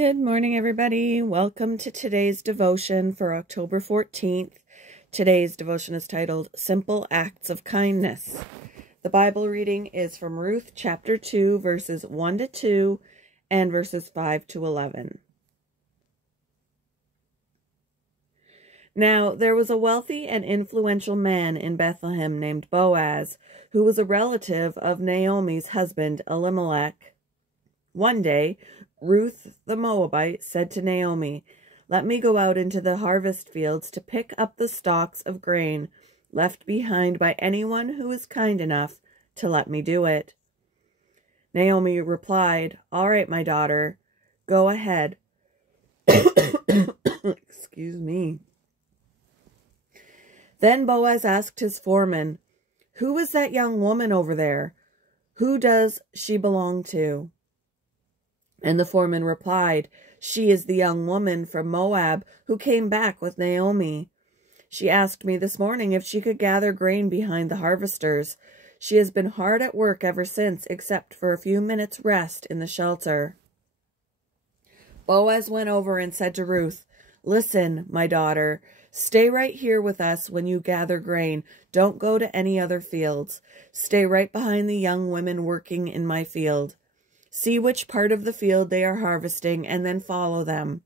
Good morning, everybody. Welcome to today's devotion for October 14th. Today's devotion is titled Simple Acts of Kindness. The Bible reading is from Ruth chapter 2, verses 1 to 2 and verses 5 to 11. Now, there was a wealthy and influential man in Bethlehem named Boaz, who was a relative of Naomi's husband Elimelech. One day, Ruth the Moabite said to Naomi, "Let me go out into the harvest fields to pick up the stalks of grain left behind by anyone who is kind enough to let me do it." Naomi replied, "All right, my daughter, go ahead." Excuse me. Then Boaz asked his foreman, "Who is that young woman over there? Who does she belong to?" And the foreman replied, "She is the young woman from Moab who came back with Naomi. She asked me this morning if she could gather grain behind the harvesters. She has been hard at work ever since, except for a few minutes' rest in the shelter." Boaz went over and said to Ruth, "Listen, my daughter, stay right here with us when you gather grain. Don't go to any other fields. Stay right behind the young women working in my field. See which part of the field they are harvesting, and then follow them.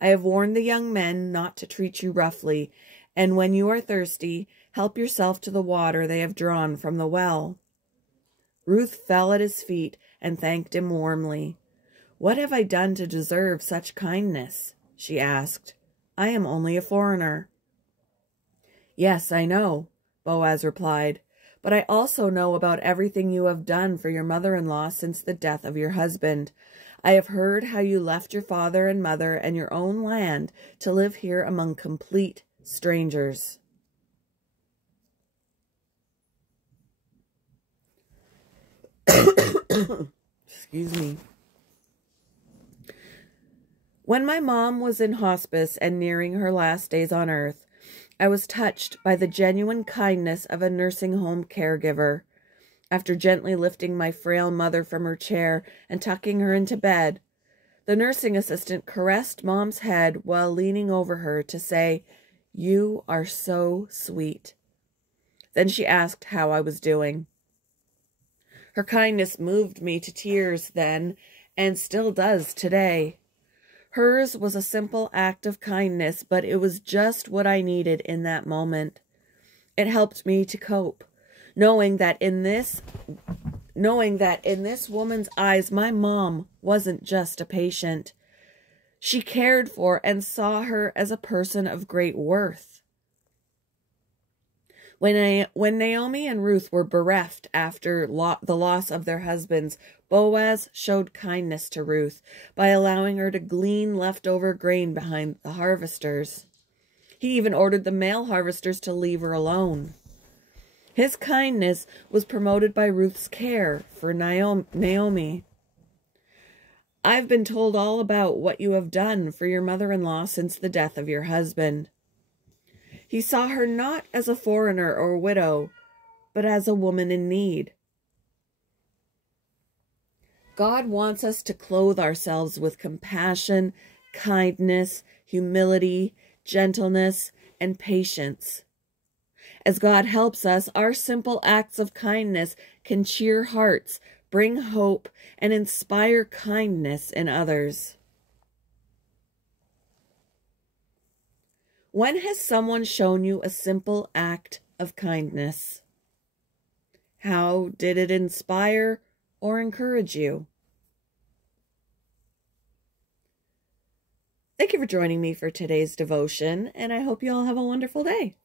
I have warned the young men not to treat you roughly, and when you are thirsty, help yourself to the water they have drawn from the well." Ruth fell at his feet and thanked him warmly. "What have I done to deserve such kindness?" she asked. "I am only a foreigner." "Yes, I know," Boaz replied. "But I also know about everything you have done for your mother-in-law since the death of your husband. I have heard how you left your father and mother and your own land to live here among complete strangers." Excuse me. When my mom was in hospice and nearing her last days on earth, I was touched by the genuine kindness of a nursing home caregiver. After gently lifting my frail mother from her chair and tucking her into bed, the nursing assistant caressed Mom's head while leaning over her to say, "You are so sweet." Then she asked how I was doing. Her kindness moved me to tears then, and still does today. Hers was a simple act of kindness, but it was just what I needed in that moment. It helped me to cope, knowing that in this woman's eyes, my mom wasn't just a patient. She cared for and saw her as a person of great worth. When Naomi and Ruth were bereft after the loss of their husbands, Boaz showed kindness to Ruth by allowing her to glean leftover grain behind the harvesters. He even ordered the male harvesters to leave her alone. His kindness was promoted by Ruth's care for Naomi. "I've been told all about what you have done for your mother-in-law since the death of your husband." He saw her not as a foreigner or a widow, but as a woman in need. God wants us to clothe ourselves with compassion, kindness, humility, gentleness, and patience. As God helps us, our simple acts of kindness can cheer hearts, bring hope, and inspire kindness in others. When has someone shown you a simple act of kindness? How did it inspire or encourage you? Thank you for joining me for today's devotion, and I hope you all have a wonderful day.